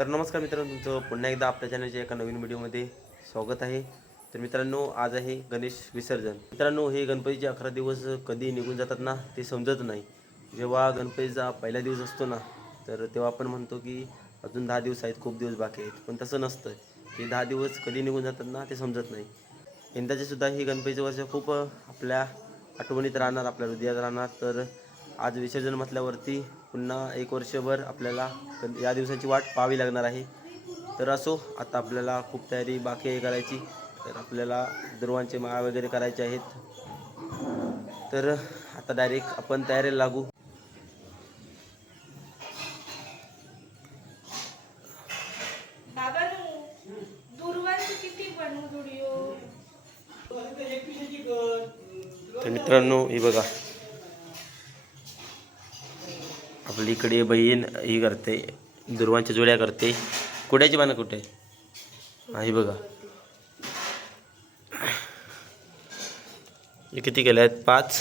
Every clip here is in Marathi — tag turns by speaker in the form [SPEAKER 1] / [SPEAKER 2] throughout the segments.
[SPEAKER 1] तर नमस्कार मित्रांनो तुमचं पुन्हा एकदा आपल्या चॅनलच्या एका नवीन व्हिडिओमध्ये स्वागत आहे. तर मित्रांनो आज आहे गणेश विसर्जन. मित्रांनो हे गणपतीचे अकरा दिवस कधी निघून जातात ना ते समजत नाही. जेव्हा गणपतीचा पहिला दिवस असतो ना तर तेव्हा आपण म्हणतो की अजून दहा दिवस आहेत खूप दिवस बाकी आहेत. पण तसं नसतं. ते दहा दिवस कधी निघून जातात ना ते समजत नाही. यंदाचे सुद्धा हे गणपतीचं वर्ष खूप आपल्या आठवणीत राहणार आपल्या हृदयात राहणार. तर आज विसर्जन म्हटल्यावरती पुन्हा एक वर्षभर आपल्याला या दिवसाची वाट पाहावी लागणार आहे. तर असो आता आपल्याला खूप तयारी बाकी आहे करायची. तर आपल्याला दुर्वांचे माळा वगैरे करायचे आहेत. तर आता डायरेक्ट आपण तयारीला लागू. तर मित्रांनो ही बघा. आपली इकडे बहीण ही करते दुर्वांच्या जोड्या करते. कुड्याची पानं कुठे? आहे बघा. हे किती केल्या आहेत? पाच.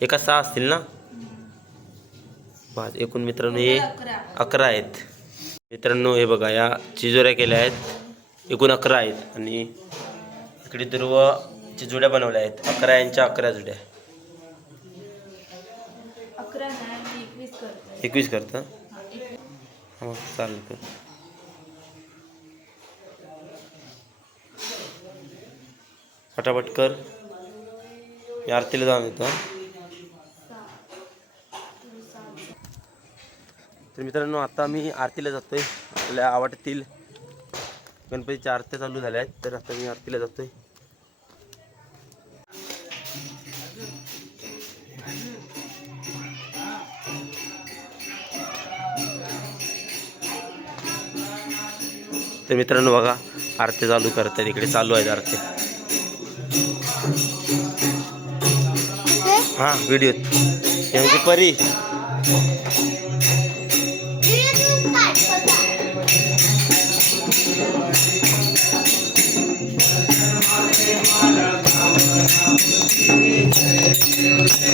[SPEAKER 1] एका सहा असतील ना? पाच. एकूण मित्रांनो हे
[SPEAKER 2] अकरा
[SPEAKER 1] आहेत. मित्रांनो हे बघा या चिजोऱ्या केल्या आहेत. एकूण अकरा आहेत. आणि इकडे दुर्वाच्या जोड्या बनवल्या आहेत. अकरा यांच्या अकरा जुड्या.
[SPEAKER 2] एकवीस करता. हो
[SPEAKER 1] चालेल तर फटाफट कर. मी आरतीला जाऊन येतो तर मित्रांनो आता मी आरतीला जातोय. आपल्या आवडतील गणपतीच्या आरत्या चालू झाल्या आहेत तर आता मी आरतीला जातोय. तर मित्रांनो बघा आरती चालू करतात इकडे चालू आहेत आरती. हा व्हिडिओ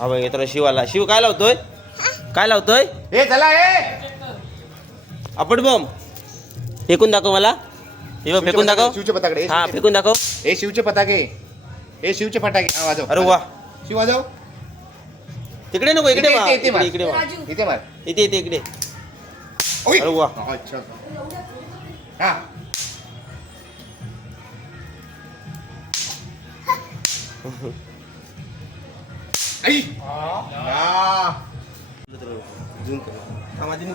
[SPEAKER 1] हा बघ मित्रांनो शिवाला. शिव काय लावतोय? काय लावतोय?
[SPEAKER 3] ए चला ए!
[SPEAKER 1] आपण बॉम्ब. फेकून दाखव मला. हे बघ, फेकून दाखव.
[SPEAKER 3] शिवचे पताकडे
[SPEAKER 1] हा फेकून दाखव.
[SPEAKER 3] ए शिवचे पताके ए शिवचे फटाके हा वाजव.
[SPEAKER 1] अरे वा.
[SPEAKER 3] शिव वाजव.
[SPEAKER 2] तिकडे नको इकडे वा
[SPEAKER 3] मार.
[SPEAKER 2] इकडे इकडे वा
[SPEAKER 4] राजू.
[SPEAKER 3] इथे मार.
[SPEAKER 2] इथे इथे इकडे.
[SPEAKER 3] ओय.
[SPEAKER 2] अरे वा.
[SPEAKER 3] अच्छा. हा. आई! हा.
[SPEAKER 5] আমাদের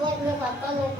[SPEAKER 2] वर्ग
[SPEAKER 4] पापा लोक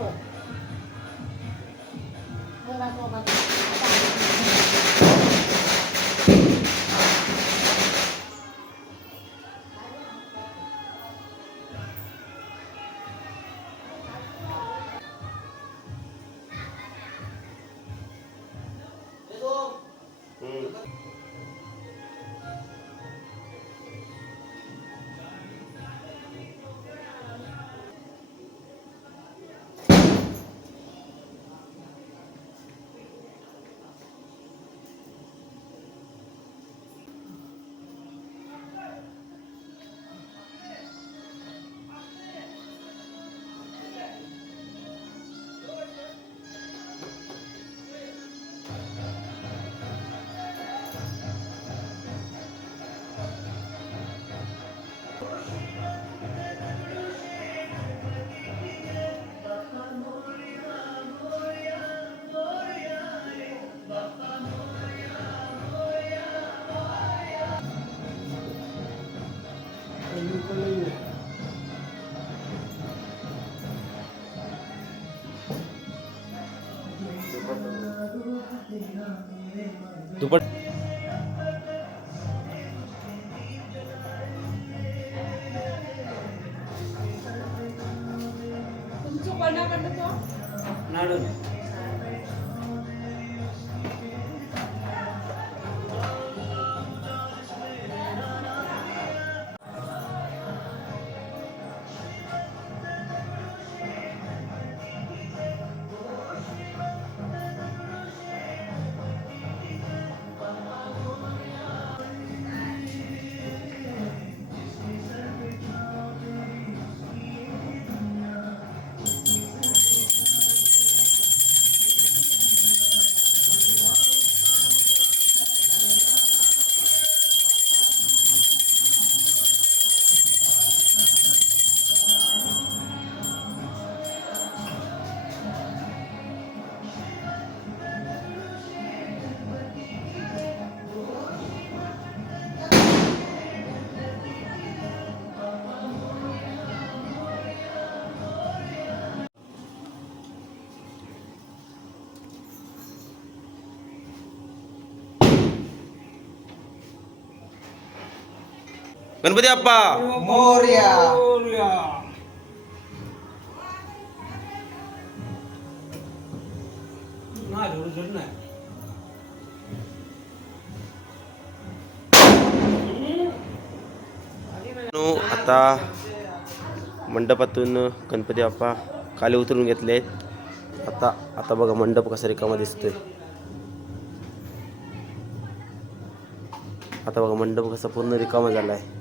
[SPEAKER 4] দুপুর
[SPEAKER 2] गणपती बाप्पा. नो आता मंडपातून गणपती बाप्पा खाली उतरून घेतले आहेत. आता आता बघा मंडप कसा रिकामा दिसतोय. आता बघा मंडप कसा पूर्ण रिकामा झाला आहे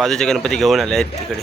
[SPEAKER 3] बाजूचे गणपती घेऊन आले आहेत तिकडे.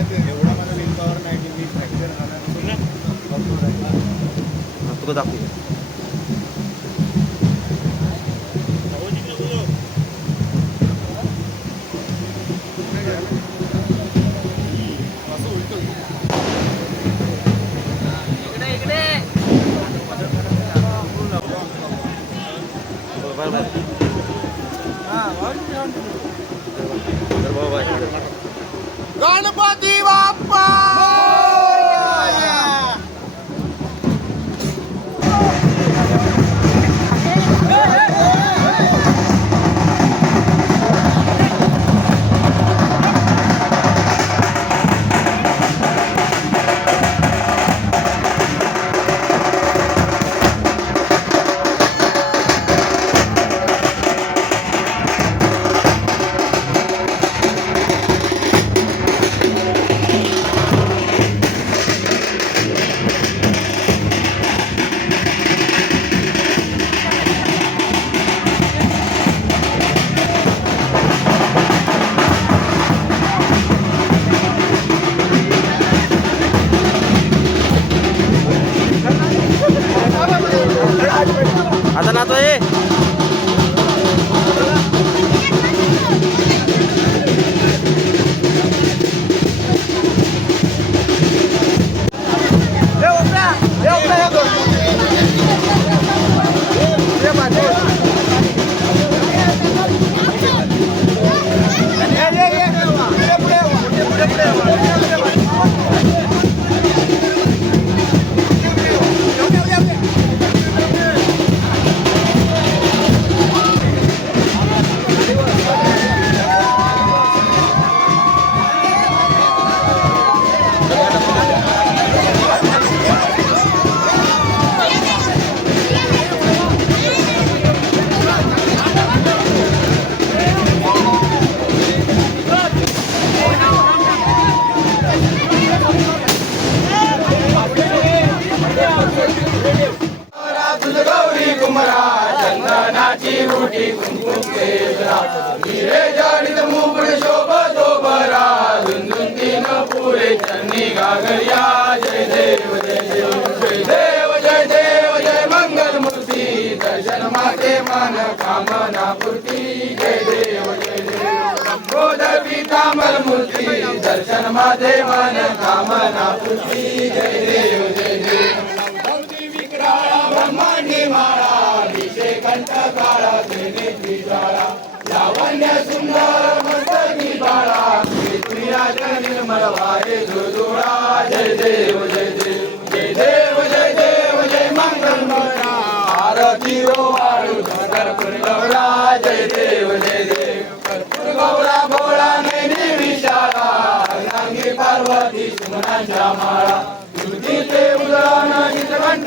[SPEAKER 6] एवढा माझा विल पॉवर नाही की मी फ्रॅक्चर
[SPEAKER 3] हा, तुका दाखवू ગણપતિ બાપા! आता नातो ये
[SPEAKER 6] विचारा. लावण्य
[SPEAKER 2] सुंदर मस्तकी बाळा
[SPEAKER 1] पृथ्वीराज वारे जय देव जय देव.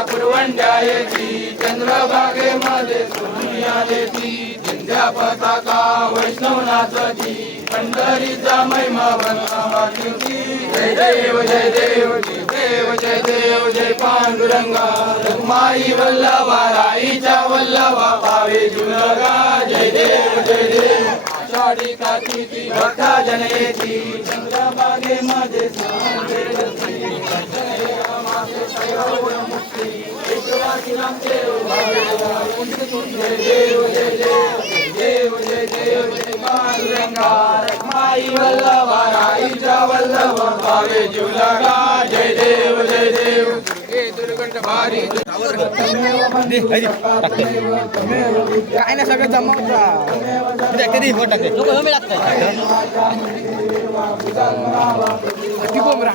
[SPEAKER 1] आरत्या पुरवंड्या येती चंद्रभागेमध्ये सोनिया देती जिंद्या पताका वैष्णव नाचती पंढरीचा महिमा बनवा जय देव जय देव जय देव जय देव जय पांडुरंगा. रघुमाई वल्लभा राईचा वल्लभा पावे जुलगा जय देव जय देव आषाढी कार्तिकी भक्ता जन येती चंद्रभागेमध्ये स्नान करती. देव जय देव जय पांडुरंगा रखमाई वल्लभा राईच्या वल्लभ भावे जुलगा जय देव जय देव हे दुर्गंध भारी
[SPEAKER 7] काय ना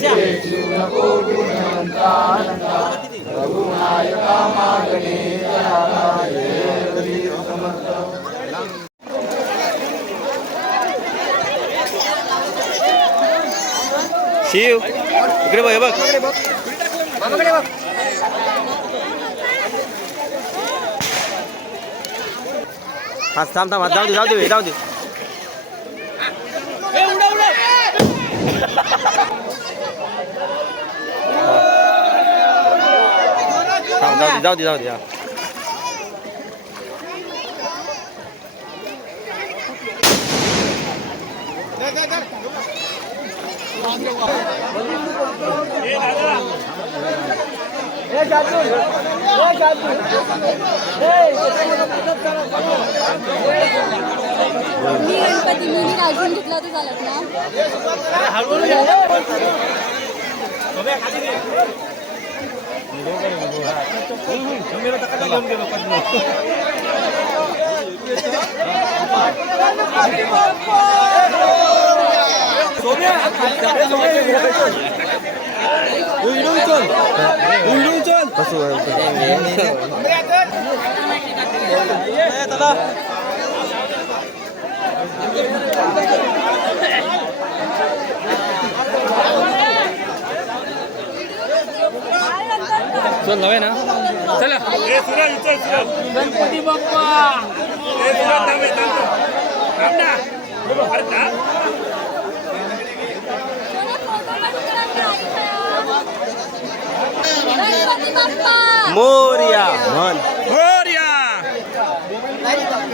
[SPEAKER 1] चौघे चौरा
[SPEAKER 7] बिजली
[SPEAKER 2] शिव इकडे बघ हे बघ हा थांब थांब जाऊ दे जाऊ दे जाऊ दे थांब, जाऊ दे जाऊ दे जाऊ दे.
[SPEAKER 5] मी गणपती मी अजून घेतला तर चालत ना Ibu kan yang buat. Kami rasa kata yang dia dapat dulu. Sonia,
[SPEAKER 7] चल नव्हे ना? चला.
[SPEAKER 3] गणपती बाप्पा.
[SPEAKER 5] गणपती बाप्पा.
[SPEAKER 2] मोर्या म्हण चल चल चल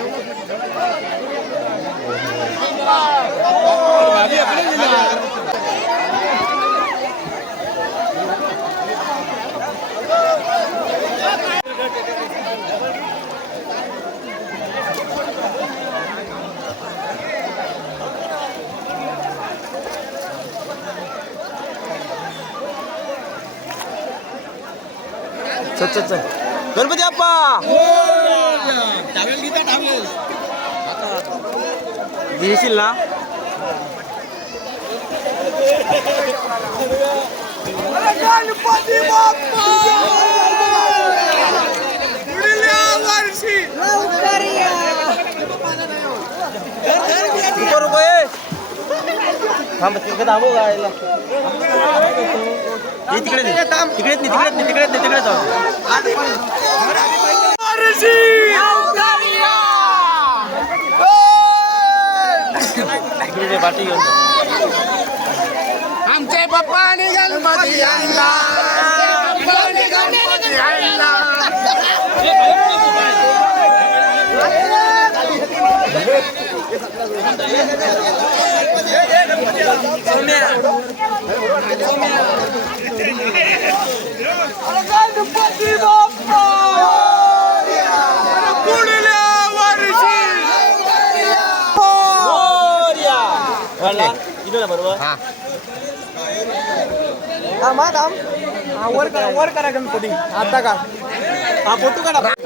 [SPEAKER 2] गणपती बाप्पा! घेशील ना? रुपये थांब तिकडे थांबू हो, गायला. तिकडे नाही नाही तिकडे नाही नाही तिकडे जाऊ. बाटी घेऊन
[SPEAKER 3] आमचे पप्पा आणि गणपती आणला गणपती
[SPEAKER 2] बरोबर
[SPEAKER 7] थांबा थांब वर करा वर करा गणपती आता का? हा फोटो काढा.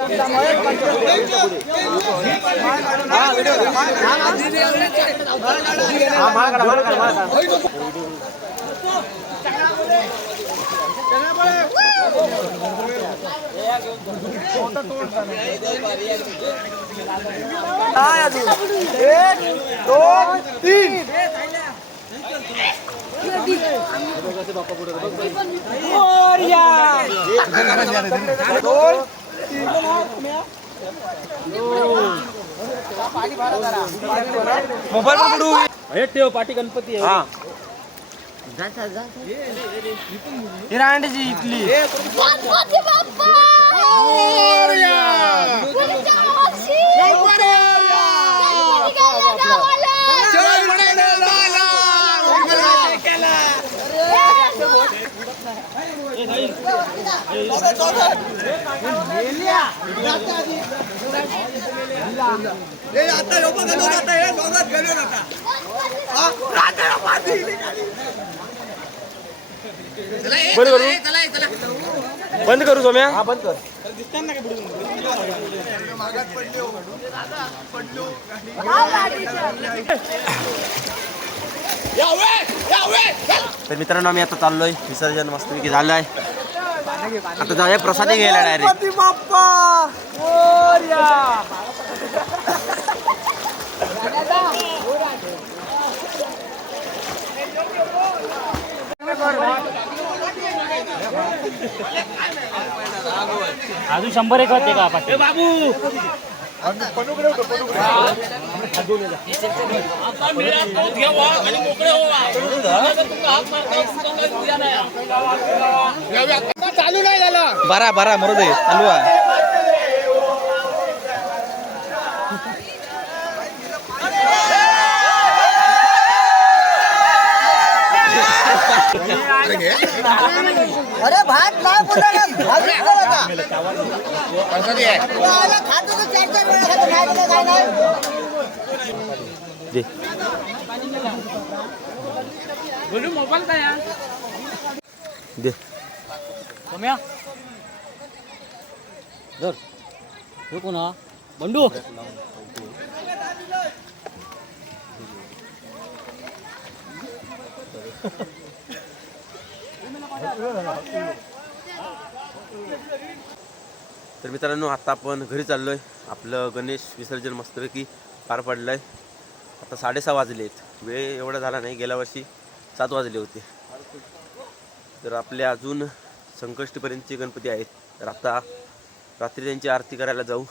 [SPEAKER 2] हा माळा काढा माळा काढा माळा काढा
[SPEAKER 7] काय अजून एक दोन तीन मोरया. दोन मोबाईल पकडू हे ठेव पाठी गणपती आहे?
[SPEAKER 2] हा.
[SPEAKER 7] ही. रांडची इथली
[SPEAKER 5] गणपती बाप्पा पुढच्या वर्षी गणपती गावाला.
[SPEAKER 2] बंद करू? बंद करू सोम्या? हा बंद कर. तर मित्रांनो आम्ही आता चाललोय. विसर्जन मस्तपैकी झालं आहे आता जाऊया प्रसादी घ्यायला डायरेक्ट
[SPEAKER 4] अजून शंभर एक होते का पाटील?
[SPEAKER 3] चालू नाही झाला.
[SPEAKER 7] बरा बरा मरू दे. चालू आहे. अरे भात नाही
[SPEAKER 4] मोबाईल काय
[SPEAKER 2] दे.
[SPEAKER 4] कम्या धर. हे कोण हा? बंडू?
[SPEAKER 2] तर मित्रांनो आता आपण घरी चाललो आहे आपलं गणेश विसर्जन मस्तपैकी पार पडलं आहे आता साडेसहा वाजले आहेत. वेळ एवढा झाला नाही. गेल्या वर्षी सात वाजले होते. तर आपले अजून संकष्टीपर्यंतचे गणपती आहेत. तर आता रात्री त्यांची आरती करायला जाऊ.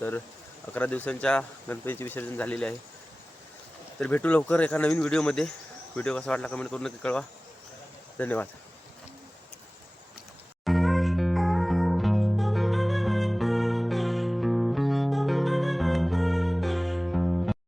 [SPEAKER 2] तर अकरा दिवसांच्या गणपतीचे विसर्जन झालेले आहे. तर भेटू लवकर एका नवीन व्हिडिओमध्ये. व्हिडिओ कसा वाटला कमेंट करून नक्की कळवा. धन्यवाद.